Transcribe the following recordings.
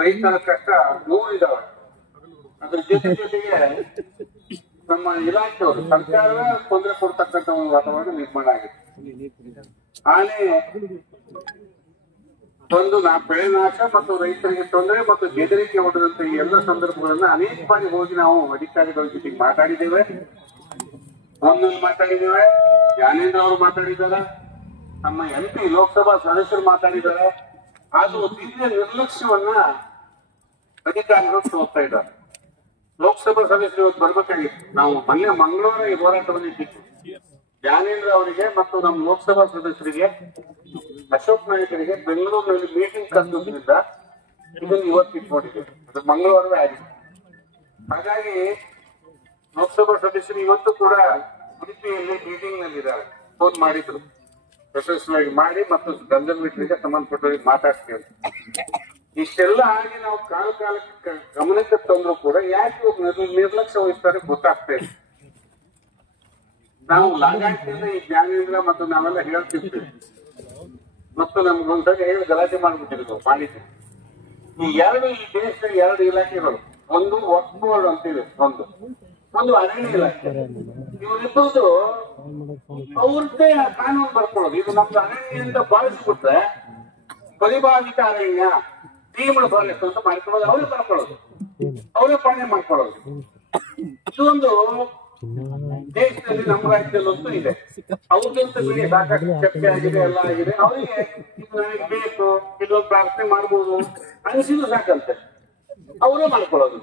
ರೈತರ ಕಷ್ಟ ನೂರಿದಾವೆ. ಅದ್ರ ಜೊತೆಗೆ ನಮ್ಮ ಇಲಾಖೆಯವರು ಸರ್ಕಾರ ತೊಂದರೆ ಕೊಡ್ತಕ್ಕಂಥ ಒಂದು ವಾತಾವರಣ ನಿರ್ಮಾಣ ಆಗಿದೆ. ಆನೆ ಒಂದು ಬೆಳೆ ನಾಶ ಮತ್ತು ರೈತರಿಗೆ ತೊಂದರೆ ಮತ್ತು ಬೆದರಿಕೆ ಹೊಡೆದಂತ ಈ ಎಲ್ಲ ಸಂದರ್ಭಗಳನ್ನ ಅನೇಕ ಬಾರಿ ಹೋಗಿ ನಾವು ಅಧಿಕಾರಿಗಳ ಜೊತೆಗೆ ಮಾತಾಡಿದ್ದೇವೆ. ಒಂದೊಂದು ಮಾತಾಡಿದ್ದೇವೆ, ಜ್ಞಾನೇಂದ್ರ ಅವರು ಮಾತಾಡಿದ್ದಾರೆ, ನಮ್ಮ MP ಲೋಕಸಭಾ ಸದಸ್ಯರು ಮಾತಾಡಿದ್ದಾರೆ. ಅದು ದಿವ್ಯ ನಿರ್ಲಕ್ಷ್ಯವನ್ನ ಅಧಿಕಾರಿಗಳು ತೋರ್ತಾ ಇದ್ದಾರೆ. ಲೋಕಸಭಾ ಸದಸ್ಯರು ಇವತ್ತು ಬರ್ಬೇಕಾಗಿತ್ತು. ನಾವು ಮೊನ್ನೆ ಮಂಗಳವಾರ ಈ ಹೋರಾಟವನ್ನು ಇಟ್ಟಿತ್ತು. ಜ್ಞಾನೇಂದ್ರ ಅವರಿಗೆ ಮತ್ತು ನಮ್ಮ ಲೋಕಸಭಾ ಸದಸ್ಯರಿಗೆ, ಅಶೋಕ್ ನಾಯಕರಿಗೆ ಬೆಂಗಳೂರಿನಲ್ಲಿ ಮೀಟಿಂಗ್ ಕರೆದಿದ್ದರಿಂದ ಇದನ್ನು ಇವತ್ತು ಇಟ್ಕೊಂಡಿದ್ದೇವೆ. ಅದು ಮಂಗಳವಾರವೇ ಆಗಿದೆ. ಹಾಗಾಗಿ ಲೋಕಸಭಾ ಸದಸ್ಯರು ಇವತ್ತು ಕೂಡ ಉಡುಪಿಯಲ್ಲಿ ಮೀಟಿಂಗ್ ನಲ್ಲಿದ್ದಾರೆ. ಫೋನ್ ಮಾಡಿದ್ರು, ಯಶಸ್ವಿಯಾಗಿ ಮಾಡಿ ಮತ್ತು ಕನ್ಸರ್ವೇಟರಿಗೆ ಸಂಬಂಧಪಟ್ಟವರಿಗೆ ಮಾತಾಡ್ತೇವೆ. ಇಷ್ಟೆಲ್ಲ ಆಗಿ ನಾವು ಕಾಲಕ್ಕೆ ಗಮನಕ್ಕೆ ತಂದ್ರು ಕೂಡ ಯಾಕೆ ನಿರ್ಲಕ್ಷ್ಯ ವಹಿಸ್ತಾರೆ ಗೊತ್ತಾಗ್ತಾ ಇದೆ. ನಾವು ಲಾಗಾಟಿಯಿಂದ ಈ ಜ್ಞಾನೇಂದ್ರ ಮತ್ತು ನಾವೆಲ್ಲ ಹೇಳ್ತಿರ್ತೀವಿ ಮತ್ತು ನಮ್ಗೊಂದ್ಸರಿ ಹೇಳಿ ಗಲಾಟೆ ಮಾಡಿಬಿಟ್ಟಿದ್ರು ಮಾಡಿದ್ವಿ. ಈ ದೇಶದ ಎರಡು ಇಲಾಖೆಗಳು, ಒಂದು ವಕ್ಫ್ ಬೋರ್ಡ್ ಅಂತಿದೆ, ಒಂದು ಅರಣ್ಯ ಇಲಾಖೆ. ಇವರಿಬ್ಬರದು ಅವ್ರದ್ದೇ ಕಾನೂನು ಬರ್ಕೊಳ್ಳೋದು. ಇದು ನಮ್ದು ಅರಣ್ಯ ಅಂತ ಭಾವಿಸ್ಬಿಟ್ರೆ ಪರಿಭಾವಿತ ಅರಣ್ಯ, ತೀವ್ರ ಫಾರೆಸ್ಟ್ ಅಂತ ಮಾಡ್ಕೊಳ್ಳೋದು, ಅವರೇ ಬರ್ಕೊಳ್ಳೋದು, ಅವರೇ ಪಾಲನೆ ಮಾಡ್ಕೊಳ್ಳೋದು. ಇದೊಂದು ದೇಶದಲ್ಲಿ ನಮ್ಮ ರಾಜ್ಯದಲ್ಲಂತೂ ಇದೆ. ಅವ್ರಿಗಂತ ಬಿಡಿ ಸಾಕಷ್ಟು ಚರ್ಚೆ ಆಗಿದೆ, ಎಲ್ಲ ಆಗಿದೆ. ಅವರಿಗೆ ಇದು ನನಗೆ ಬೇಕು, ಇಲ್ಲೊಂದು ಪ್ರಾರ್ಥನೆ ಮಾಡ್ಬೋದು ಅನಿಸಿದ್ರು ಸಾಕಂತೆ ಅವರೇ ಮಾಡ್ಕೊಳ್ಳೋದು.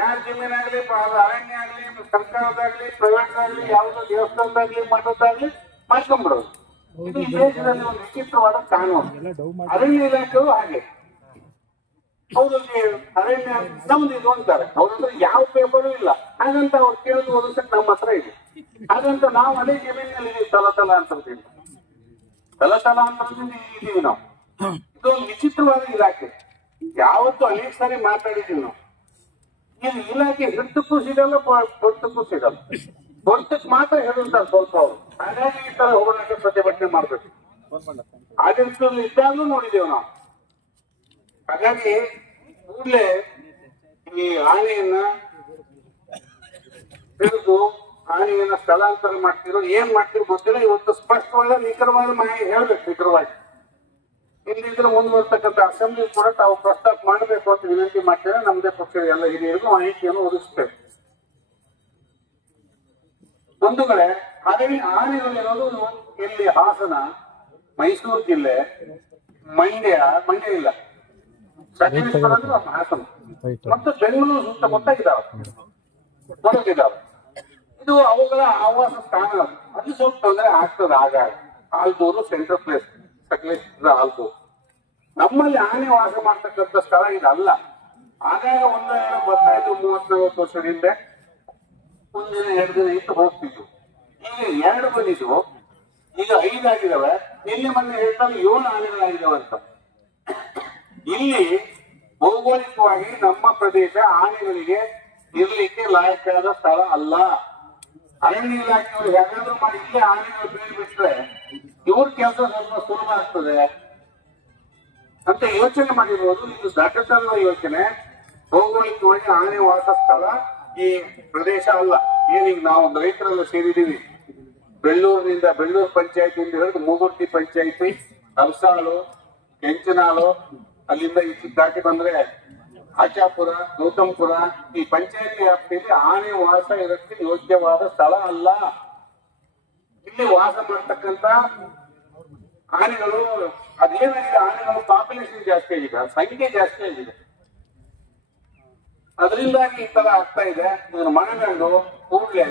ಯಾರ ಜಮೀನಾಗ್ಲಿ, ಅರಣ್ಯ ಆಗ್ಲಿ, ಸರ್ಕಾರದಾಗ್ಲಿ, ಪ್ರೈವೇಟ್ ಆಗ್ಲಿ, ಯಾವುದೋ ದೇವಸ್ಥಾನದಾಗ್ಲಿ, ಮಠದಾಗ್ಲಿ ಮಾಡ್ಕೊಂಡ್ಬಿಡೋದು. ಇದು ಈ ದೇಶದಲ್ಲಿ ಒಂದು ವಿಚಿತ್ರವಾದ ಕಾನೂನು. ಅರಣ್ಯ ಇಲಾಖೆಯು ಹಾಗೆ. ಅವ್ರಿಗೆ ಅರಣ್ಯ ನಮ್ದು ಇದು ಅಂತಾರೆ. ಅವ್ರ ಯಾವ ಪೇಪರು ಇಲ್ಲ. ಹಾಗಂತ ಅವ್ರು ಕೇಳಿದ್ರು ಓದಿಸಕ್ ನಮ್ಮ ಹತ್ರ ಇದೆ. ಹಾಗಂತ ನಾವು ಅದೇ ಜಮೀನಿನಲ್ಲಿ ಇದೀವಿ, ತಲತಲಾಂತರದಿಂದ ಇದೀವಿ ನಾವು. ಇದೊಂದು ವಿಚಿತ್ರವಾದ ಇಲಾಖೆ. ಯಾವತ್ತೂ ಅನೇಕ ಸಾರಿ ಮಾತಾಡಿದೀವಿ ನಾವು. ಇದು ಇಲಾಖೆ ಹಿಡಿತಕ್ಕೂ ಸಿಗಲ್ಲ, ಕೊಡ್ತಕ್ಕೂ ಸಿಗಲ್ಲ. ಕೊಡ್ತಕ್ ಮಾತ್ರ ಹೇಳುತ್ತಾರೆ ಸ್ವಲ್ಪ ಅವರು. ಹಾಗಾಗಿ ಈ ತರ ಹೋರಾಟ ಪ್ರತಿಭಟನೆ ಮಾಡ್ಬೇಕು. ಆಡಳಿತದಲ್ಲಿ ಇದ್ದಾಗಲೂ ನೋಡಿದ್ದೇವೆ ನಾವು. ಹಾಗಾಗಿ ಕೂಡಲೇ ಈ ಆನೆಯನ್ನ ಹಿಡಿದು ಆನೆಯನ್ನ ಸ್ಥಳಾಂತರ ಮಾಡ್ತಿರೋ ಏನ್ ಮಾಡ್ತಿರೋ ಗೊತ್ತಿಲ್ಲ. ಇವತ್ತು ಸ್ಪಷ್ಟವಾದ ನಿಖರವಾದ ಮಾಹಿತಿ ಹೇಳ್ಬೇಕು. ನಿಖರವಾಗಿ ಇಲ್ಲಿದ್ರೆ ಮುಂದುವರ್ತಕ್ಕಂಥ ಅಸೆಂಬ್ಲಿ ಕೂಡ ತಾವು ಪ್ರಸ್ತಾಪ ಮಾಡಬೇಕು ಅಂತ ವಿನಂತಿ ಮಾಡ್ತೇವೆ. ನಮ್ಮದೇ ಪಕ್ಷದ ಎಲ್ಲ ಹಿರಿಯರಿಗೂ ಮಾಹಿತಿಯನ್ನು ಒದಗಿಸ್ತೇವೆ. ಒಂದು ಕಡೆ ಆನೆಗಳಿರೋದು ಇಲ್ಲಿ ಹಾಸನ, ಮೈಸೂರು ಜಿಲ್ಲೆ, ಮಂಡ್ಯ ಇಲ್ಲ, ಸಕಲೇಶ್ವರ ಅಂದ್ರೆ ಹಾಸನ ಮತ್ತು ಬೆಂಗಳೂರು ಸುತ್ತಮುತ್ತ ಇದಾವೆ, ಬರುತ್ತಿದ್ದಾವೆ. ಇದು ಅವುಗಳ ಆವಾಸ ಸ್ಥಾನ. ಅದು ಸ್ವಲ್ಪ ತೊಂದರೆ ಆಗ್ತದೆ. ಆಗಾಗ ಆಲ್ದೂರು ಸೆಂಟ್ರಲ್ ಪ್ಲೇಸ್, ಸಕಲೇಶ್ವರ, ಆಲ್ದೂರು. ನಮ್ಮಲ್ಲಿ ಆನೆ ವಾಸ ಮಾಡ್ತಕ್ಕಂಥ ಸ್ಥಳ ಇದಲ್ಲ. ಆಗಾಗ 15-30-40 ವರ್ಷದಿಂದ ಒಂದಿನ 2 ದಿನ ಇಟ್ಟು ಹೋಗ್ತಿದ್ವು. ಈಗ 2 ಬಂದಿದ್ವು, ಈಗ 5 ಆಗಿದಾವೆ. ಇಲ್ಲಿ ಮೊನ್ನೆ ಹೇಳ್ತಾರೆ 7 ಆನೆಗಳಾಗಿದ್ದಾವೆ ಅಂತ. ಇಲ್ಲಿ ಭೌಗೋಳಿಕವಾಗಿ ನಮ್ಮ ಪ್ರದೇಶ ಆನೆಗಳಿಗೆ ಇರ್ಲಿಕ್ಕೆ ಲಾಯಕ್ಕಾದ ಸ್ಥಳ ಅಲ್ಲ. ಅರಣ್ಯ ಇಲಾಖೆಯವರು ಹೇಗಾದ್ರೂ ಮಾಡಿ ಇಲ್ಲೇ ಆನೆಗಳು ಬೀಳ್ಬಿಟ್ರೆ ಇವ್ರ ಕೆಲಸ ಸ್ವಲ್ಪ ಸುಲಭ ಆಗ್ತದೆ ಅಂತ ಯೋಚನೆ ಮಾಡಿರ್ಬೋದು. ಇದು ದಟ್ಟತನ ಯೋಚನೆ. ಭೌಗೋಳಿಕವಾಗಿ ಆನೆ ವಾಸ ಸ್ಥಳ ಈ ಪ್ರದೇಶ ಅಲ್ಲ. ಏನೀಗ ನಾವು ರೈತರೆಲ್ಲ ಸೇರಿದೀವಿ. ಬೆಳ್ಳೂರು ಪಂಚಾಯತಿಯಿಂದ ಹಿಡಿದು ಮೂಗುರ್ತಿ ಪಂಚಾಯತಿ, ಅರಸಾಳು, ಕೆಂಚನಾಳು, ಅಲ್ಲಿಂದ ಈ ದಾಟಿ ಬಂದ್ರೆ ಆಚಾಪುರ, ಗೌತಮ್ಪುರ, ಈ ಪಂಚಾಯತಿ ವ್ಯಾಪ್ತಿಯಲ್ಲಿ ಆನೆ ವಾಸ ಇದಕ್ಕೆ ಯೋಗ್ಯವಾದ ಸ್ಥಳ ಅಲ್ಲ. ಇಲ್ಲಿ ವಾಸ ಮಾಡ್ತಕ್ಕಂಥ ಆನೆಗಳು ಅದೇನಾಗಿದೆ, ಆನೆಗಳು ಪಾಪ್ಯುಲೇಷನ್ ಜಾಸ್ತಿ ಆಗಿದೆ, ಸಂಖ್ಯೆ ಜಾಸ್ತಿ ಆಗಿದೆ. ಅದರಿಂದಾಗಿ ಈ ತರ ಆಗ್ತಾ ಇದೆ. ಇದನ್ನು ಮನಗಂಡು ಕೂಡಲೇ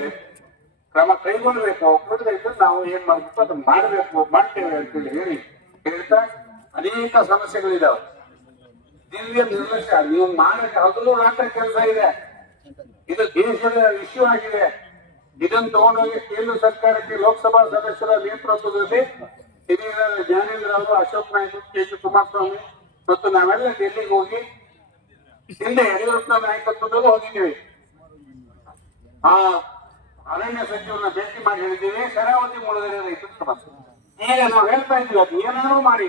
ಕ್ರಮ ಕೈಗೊಳ್ಳಬೇಕು. ಕೂಡಲೇ ನಾವು ಏನ್ ಮಾಡ್ಬೇಕು ಅದನ್ನ ಮಾಡ್ತೇವೆ ಅಂತೇಳಿ ಹೇಳ್ತಾ ಅನೇಕ ಸಮಸ್ಯೆಗಳಿದಾವೆ. ದಿವ್ಯ ನಿರ್ಲಕ್ಷ್ಯ. ನೀವು ಮಾಡಕ್ಕೆ ಹಗಲು ರಾತ್ರಿ ಕೆಲಸ ಇದೆ. ಇದು ದೇಶದ ಇಶ್ಯೂ ಆಗಿದೆ. ಇದನ್ನು ತಗೊಂಡೋಗಿ ಕೇಂದ್ರ ಸರ್ಕಾರಕ್ಕೆ ಲೋಕಸಭಾ ಸದಸ್ಯರ ನೇತೃತ್ವದಲ್ಲಿ ಹಿರಿಯರ ಜ್ಞಾನೇಂದ್ರ ಅವರು, ಅಶೋಕ್ ನಾಯ್ಕ, KC ಕುಮಾರಸ್ವಾಮಿ ಮತ್ತು ನಾವೆಲ್ಲ ಡೆಲ್ಲಿಗೆ ಹೋಗಿ ಹಿಂದೆ ಯಡಿಯೂರಪ್ಪ ನಾಯಕತ್ವದಲ್ಲೂ ಹೋಗಿದ್ದೀವಿ. ಆ ಅರಣ್ಯ ಸಚಿವರನ್ನ ಭೇಟಿ ಮಾಡಿ ಹೇಳಿದ್ದೀವಿ, ಶರಾವತಿ ಮೂಲದಲ್ಲಿ ರೈತರ ಸಮಸ್ಯೆ. ಈಗ ನಾವು ಹೇಳ್ತಾ ಇದ್ದೀವಿ, ಅದು ಏನಾದ್ರು ಮಾಡಿ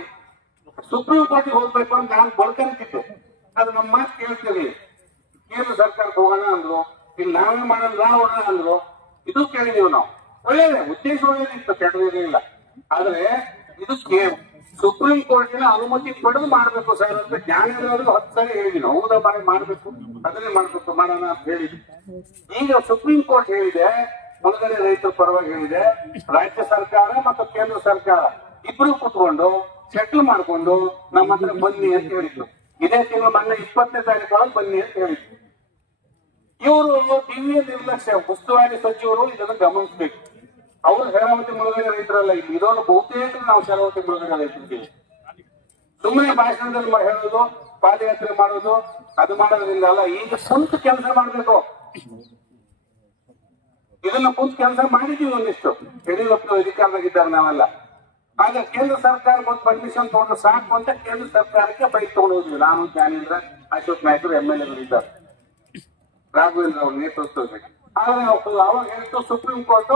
ಸುಪ್ರೀಂ ಕೋರ್ಟಿಗೆ ಹೋಗ್ಬೇಕು ಅಂತ ನಾನು ಬಡ್ಕಂತಿದ್ದೆ. ಅದು ನಮ್ಮ ಮಾತು ಕೇಳ್ತೀವಿ. ಕೇಂದ್ರ ಸರ್ಕಾರಕ್ಕೆ ಹೋಗೋಣ ಅಂದ್ರು, ಇಲ್ಲಿ ನಾವೇ ಮಾಡೋಣ ನೋಡೋಣ ಅಂದ್ರು. ಇದು ಕೇಳಿದೀವಿ ನಾವು. ಒಳ್ಳೇದೇ, ಉದ್ದೇಶ ಒಳ್ಳೇದಿತ್ತು, ಕೆಟ್ಟದಿರಲಿಲ್ಲ. ಆದ್ರೆ ಇದು ಸುಪ್ರೀಂ ಕೋರ್ಟಿನ ಅನುಮತಿ ಪಡೆದು ಮಾಡ್ಬೇಕು ಸರ್ ಅಂತ ಜ್ಞಾನೇಂದ್ರ 10 ಸರಿ ಹೇಳಿದ್ವಿ. ಹೌದಾ ಬಾರಿ ಮಾಡ್ಬೇಕು, ಅದನ್ನೇ ಮಾಡ್ಬೇಕು, ಮಾಡೋಣ ಅಂತ ಹೇಳಿದ್ವಿ. ಈಗ ಸುಪ್ರೀಂ ಕೋರ್ಟ್ ಹೇಳಿದೆ, ಮುಳುಗಡೆ ರೈತರ ಪರವಾಗಿ ಹೇಳಿದೆ, ರಾಜ್ಯ ಸರ್ಕಾರ ಮತ್ತು ಕೇಂದ್ರ ಸರ್ಕಾರ ಇಬ್ರು ಕೂತ್ಕೊಂಡು ಸೆಟ್ಲ್ ಮಾಡ್ಕೊಂಡು ನಮ್ಮ ಹತ್ರ ಬನ್ನಿ ಅಂತ ಹೇಳಿದ್ರು. ಇದೇ ತಿಂಗಳು ಮೊನ್ನೆ 20ನೇ ತಾರೀಕು ಬನ್ನಿ ಅಂತ ಹೇಳಿದ್ರು. ಇವರು ದಿವ್ಯ ನಿರ್ಲಕ್ಷ್ಯ, ಉಸ್ತುವಾರಿ ಸಚಿವರು ಇದನ್ನು ಗಮನಿಸಬೇಕು. ಅವರು ಶರಾವತಿ ಮುಳುಗಡೆ ರೈತರಲ್ಲ, ಇಲ್ಲಿ ಇದೊಂದು ಬಹುತೇಕ ನಾವು ಶರಾವತಿ ಮುಳುಗಡೆ ರೈತರಿದ್ದೀವಿ. ಸುಮ್ಮನೆ ಭಾಷಣದಲ್ಲಿ ಹೇಳೋದು, ಪಾದಯಾತ್ರೆ ಮಾಡೋದು, ಅದು ಮಾಡೋದ್ರಿಂದ ಅಲ್ಲ. ಈಗ ಕುಂತು ಕೆಲಸ ಮಾಡ್ಬೇಕು. ಇದನ್ನ ಕುಂತು ಕೆಲಸ ಮಾಡಿದೀವಿ ಒಂದಿಷ್ಟು. ಯಡಿಯೂರಪ್ಪ ಅಧಿಕಾರದಾಗಿದ್ದಾರೆ ನಾವೆಲ್ಲ. ಆಗ ಕೇಂದ್ರ ಸರ್ಕಾರ ಒಂದು ಪರ್ಮಿಷನ್ ತಗೊಂಡು ಸಾಕು ಅಂತ ಕೇಂದ್ರ ಸರ್ಕಾರಕ್ಕೆ ಬೈಕ್ ತಗೊಂಡು ಹೋದ್ವಿ. ನಾನು, ಜ್ಞಾನೇಂದ್ರ, ಅಶೋಕ್ ನಾಯ್ಕರು MLA ಇದ್ದಾರೆ, ರಾಘವೇಂದ್ರ ಅವ್ರ ನೇತೃತ್ವದಲ್ಲಿ. ಆದ್ರೆ ಅವಾಗ ಹೇಳ್ತು ಸುಪ್ರೀಂ ಕೋರ್ಟ್,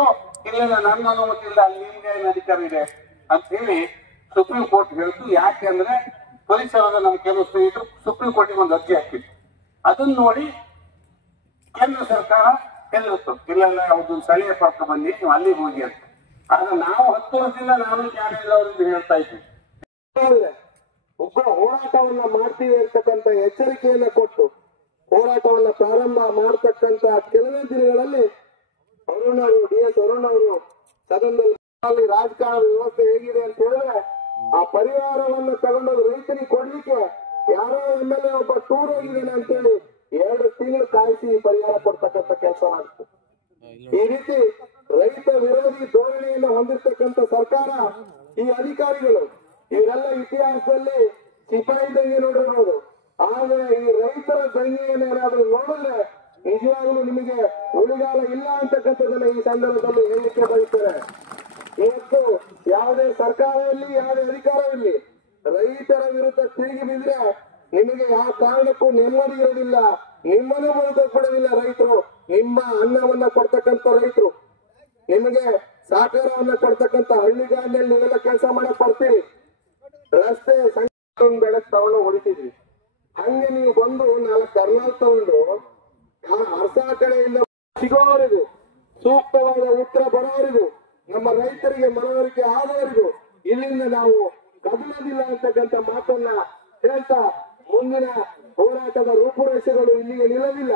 ಇಲ್ಲ ನನ್ನ ಅನುಮತಿ ಇಲ್ಲ, ನಿಮ್ಗೆ ಏನು ಅಧಿಕಾರ ಇದೆ ಅಂತ ಹೇಳಿ ಸುಪ್ರೀಂ ಕೋರ್ಟ್ ಹೇಳ್ತು. ಯಾಕೆಂದ್ರೆ ಪರಿಸರದ ನಮ್ಮ ಕೆಲವು ಸ್ನೇಹಿತರು ಸುಪ್ರೀಂ ಕೋರ್ಟಿಗೆ ಒಂದು ಅರ್ಜಿ ಹಾಕಿತ್ತು. ಅದನ್ನ ನೋಡಿ ಕೇಂದ್ರ ಸರ್ಕಾರ ಹೇಳಿತ್ತು, ಇಲ್ಲ ಅವ್ರದ್ದು ಸ್ಥಳೀಯ ಪತ್ರ ಬಂದು ನೀವು ಅಲ್ಲಿಗೆ ಹೋಗಿ ಅಂತ. ಆದ್ರೆ ನಾವು 10 ವರ್ಷದಿಂದ ನಾನು ಜ್ಞಾನೇಂದ್ರ ಅವರಿಂದ ಹೇಳ್ತಾ ಇದ್ವಿ, ಒಬ್ಬ ಹೋರಾಟವನ್ನ ಮಾಡ್ತೀವಿ ಅಂತಕ್ಕಂಥ ಎಚ್ಚರಿಕೆಯನ್ನ ಕೊಟ್ಟು ಹೋರಾಟವನ್ನ ಪ್ರಾರಂಭ ಮಾಡತಕ್ಕಂತ ಕೆಲವೇ ದಿನಗಳಲ್ಲಿ ಅರುಣ್ ಅವರು, DS ಅರುಣ್ ಅವರು ಸದನದಲ್ಲಿ ರಾಜಕಾರಣದ ವ್ಯವಸ್ಥೆ ಹೇಗಿದೆ ಅಂತ ಹೇಳಿದ್ರೆ, ಆ ಪರಿವಾರವನ್ನ ತಗೊಂಡೋಗಿ ರೈತರಿಗೆ ಕೊಡ್ಲಿಕ್ಕೆ ಯಾರೋ MLA ಒಬ್ಬ ಟೂರ್ ಹೋಗಿದ್ದಾನೆ ಅಂತೇಳಿ 2 ತಿಂಗಳು ಕಾಯಿಸಿ ಪರಿಹಾರ ಕೊಡ್ತಕ್ಕಂಥ ಕೆಲಸ ಮಾಡ್ತು. ಈ ರೀತಿ ರೈತ ವಿರೋಧಿ ಧೋರಣೆಯನ್ನು ಹೊಂದಿರತಕ್ಕಂಥ ಸರ್ಕಾರ, ಈ ಅಧಿಕಾರಿಗಳು ಇವರೆಲ್ಲ ಇತಿಹಾಸದಲ್ಲಿ ಸಿಪಾಯಿ ದಂಗೆ ನೋಡಿರ್ಬೋದು. ಆದ್ರೆ ಈ ರೈತರ ದಂಗೆಯನ್ನೇನಾದ್ರೂ ನೋಡಿದ್ರೆ ನಿಜವಾಗ್ಲೂ ನಿಮಗೆ ಉಳಿಗಾಲ ಇಲ್ಲ ಅಂತಕ್ಕಂಥದ್ದನ್ನ ಈ ಸಂದರ್ಭದಲ್ಲಿ ಹೇಳಿಕೆ ಬಯಸ್ತಾರೆ. ಇವತ್ತು ಯಾವುದೇ ಸರ್ಕಾರ ಇರಲಿ, ಯಾವುದೇ ಅಧಿಕಾರ ಇರಲಿ, ರೈತರ ವಿರುದ್ಧ ತಿರುಗಿ ಬಿದ್ರೆ ನಿಮಗೆ ಯಾವ ಕಾರಣಕ್ಕೂ ನೆಮ್ಮದಿ ಇರೋದಿಲ್ಲ, ನಿಮ್ಮನ್ನು ಬದುಕಕ್ಕೆ ಬಿಡೋದಿಲ್ಲ. ರೈತರು ನಿಮ್ಮ ಅನ್ನವನ್ನ ಕೊಡ್ತಕ್ಕಂಥ ರೈತರು, ನಿಮಗೆ ಸಹಕಾರವನ್ನ ಕೊಡ್ತಕ್ಕಂಥ ಹಳ್ಳಿಗಾಡಿನಲ್ಲಿ ನೀವೆಲ್ಲ ಕೆಲಸ ಮಾಡಕ್ ಬರ್ತೀರಿ, ರಸ್ತೆ ಸಂಘ ಬೆಳಕ್ ತಗೊಂಡು ಹೊಡಿತಿದ್ರಿ. ಹಂಗೆ ನೀವು ಬಂದು 4 ಕರ್ನಾಲ್ ತಗೊಂಡು ಅರ್ಸ ಕಡೆಯಿಂದ ಸಿಗೋವರೆಗೂ, ಸೂಕ್ತವಾದ ಉತ್ತರ ಬರೋವರೆಗೂ, ನಮ್ಮ ರೈತರಿಗೆ ಮನವರಿಕೆ ಆದವರೆಗೂ ಇಲ್ಲಿಂದ ನಾವು ಕದಲೋದಿಲ್ಲ ಅಂತಕ್ಕಂಥ ಮಾತನ್ನ ಹೇಳ್ತಾ, ಮುಂದಿನ ಹೋರಾಟದ ರೂಪುರೇಷೆಗಳು ಇಲ್ಲಿಗೆ ನಿಲ್ಲಲಿಲ್ಲ.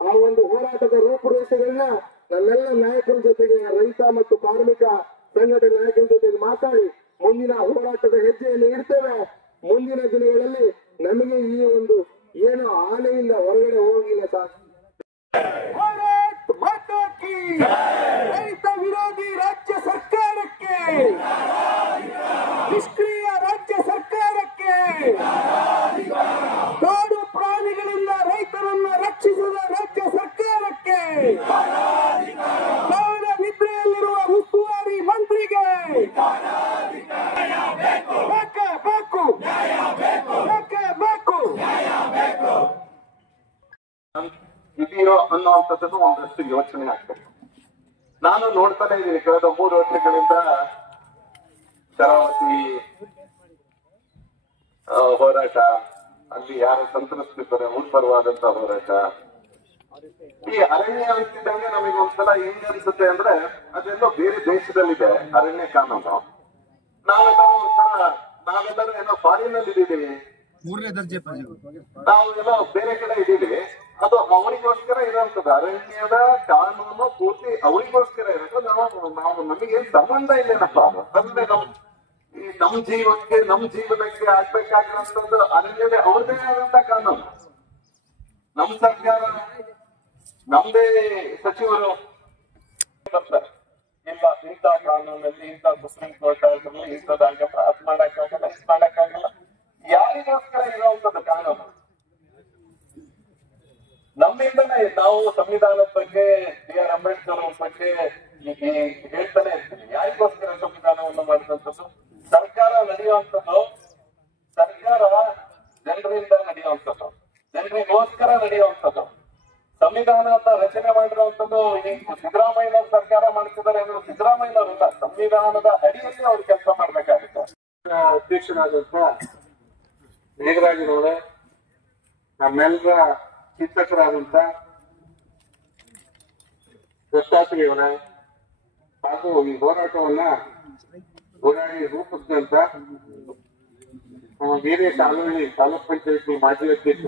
ಆ ಒಂದು ಹೋರಾಟದ ರೂಪುರೇಷೆಗಳನ್ನ ನನ್ನೆಲ್ಲ ನಾಯಕರ ಜೊತೆಗೆ, ರೈತ ಮತ್ತು ಕಾರ್ಮಿಕ ಸಂಘಟನೆ ನಾಯಕರ ಜೊತೆಗೆ ಮಾತಾಡಿ ಮುಂದಿನ ಹೋರಾಟದ ಹೆಜ್ಜೆಯನ್ನು ಇಡ್ತೇವೆ. ಮುಂದಿನ ದಿನಗಳಲ್ಲಿ ನಮಗೆ ಈ ಒಂದು ಏನು ಆನೆಯಿಂದ ಹೊರಗಡೆ ಹೋಗಿಲ್ಲ ಸಾಕು. ರೈತ ವಿರೋಧಿ ರಾಜ್ಯ ಸರ್ಕಾರಕ್ಕೆ, ನಿಷ್ಕ್ರಿಯ ರಾಜ್ಯ ಸರ್ಕಾರಕ್ಕೆ, ಕಾಡು ಪ್ರಾಣಿಗಳಿಂದ ರೈತರನ್ನ ರಕ್ಷಿಸಿದ ರಾಜ್ಯ ಸರ್ಕಾರಕ್ಕೆ, ಕಾಡ ನಿದ್ರೆಯಲ್ಲಿರುವ ಉಸ್ತುವಾರಿ ಮಂತ್ರಿಗೆ ಇದೆಯೋ ಅನ್ನುವಂಥದ್ದು ಒಂದಷ್ಟು ಯೋಚನೆ ಆಗ್ತದೆ. ನಾನು ನೋಡ್ತಾನೆ ಇದ್ದೀನಿ ಕಳೆದ 3 ವರ್ಷಗಳಿಂದ ಶರಾವತಿ ಹೋರಾಟ, ಅಲ್ಲಿ ಯಾರು ಸಂತ್ರಸ್ತಿದ್ದಾರೆ ಉತ್ಪರವಾದಂತಹ ಹೋರಾಟ. ಈ ಅರಣ್ಯ ಅಂತಿದ್ದಂಗೆ ನಮಗೆ ಒಂದ್ಸಲ ಹೆಂಗ್ ಅನ್ಸುತ್ತೆ ಅಂದ್ರೆ, ಅದೆಲ್ಲೋ ಬೇರೆ ದೇಶದಲ್ಲಿದೆ ಅರಣ್ಯ ಕಾನೂನು. ನಾವೆಲ್ಲರೂ ಏನೋ ಫಾರಿನ್ ಅಲ್ಲಿ ಇದ್ದೀವಿ, 3ನೇ ದರ್ಜೆ ನಾವು ಎಲ್ಲೋ ಬೇರೆ ಕಡೆ ಇದ್ದೀವಿ. ಅದು ಅವರಿಗೋಸ್ಕರ ಇರುವಂತದ್ದು. ಅರಣ್ಯದ ಕಾನೂನು ಪೂರ್ತಿ ಅವರಿಗೋಸ್ಕರ ಇರೋದು. ನಾವು ನಮಗೇನ್ ಸಂಬಂಧ ಇಲ್ಲೇನಪ್ಪ. ಅಂದ್ರೆ ನಮ್ ಜೀವನಕ್ಕೆ ಆಗ್ಬೇಕಾಗಿರುವಂತದ್ದು ಅರಣ್ಯದ ಅವ್ರದೇ ಆದಂತ ಕಾನೂನು. ನಮ್ ಸರ್ಕಾರ, ನಮ್ದೇ ಸಚಿವರು ಬರ್ತಾರೆ, ಇಲ್ಲ ಇಂಥ ಕಾನೂನಲ್ಲಿ ಇಂಥ ಸುಪ್ರೀಂ ಕೋರ್ಟ್ ಆಗಿರಲಿ ಇಂಥದ್ದಾಗಲ್ಲ, ಅದ್ ಮಾಡಕ್ಕಾಗಲ್ಲ, ಇದ್ ಮಾಡಕ್ಕಾಗಲ್ಲ. ಯಾರಿಗೋಸ್ಕರ ಇರುವಂತದ್ದು ಕಾನೂನು? ನಮ್ಮಿಂದನೇ ನಾವು ಸಂವಿಧಾನದ ಬಗ್ಗೆ, B.R. ಅಂಬೇಡ್ಕರ್ ಅವ್ರ ಬಗ್ಗೆ ಹೇಳ್ತಾನೆ ಇರ್ತೀವಿ. ಯಾರಿಗೋಸ್ಕರ ಸಂವಿಧಾನವನ್ನು ಮಾಡಿದಂಥದ್ದು? ಸರ್ಕಾರ ನಡೆಯುವಂಥದ್ದು, ಸರ್ಕಾರ ಜನರಿಂದ ನಡೆಯುವಂಥದ್ದು, ಜನರಿಗೋಸ್ಕರ ನಡೆಯುವಂಥದ್ದು. ಸಂವಿಧಾನವನ್ನ ರಚನೆ ಮಾಡಿರುವಂಥದ್ದು ಈಗ ಸಿದ್ದರಾಮಯ್ಯನವ್ರ ಸರ್ಕಾರ ಮಾಡ್ತಿದ್ದಾರೆ ಅಂದ್ರೆ ಸಿದ್ದರಾಮಯ್ಯನವರಲ್ಲ, ಸಂವಿಧಾನದ ಅಡಿಯಲ್ಲಿ ಅವ್ರು ಕೆಲಸ ಮಾಡ್ಬೇಕಾಗುತ್ತೆ. ಅಧ್ಯಕ್ಷರಾದಂತ ಮೇಘರಾಜರವರೇ, ನಮ್ಮೆಲ್ಲರ ಚಿಂತಕರಾದಂತ ದತ್ತಾತ್ರೇಯವರೇ ಹಾಗೂ ಈ ಹೋರಾಟವನ್ನ ಹೋರಾಡಿ ರೂಪಿಸಿದಂತ ವೀರೇಶ್ ಆಲೂಳಿ ತಾಲೂಕ್ ಪಂಚಾಯತಿ ಮಾಜಿ ಅಧ್ಯಕ್ಷ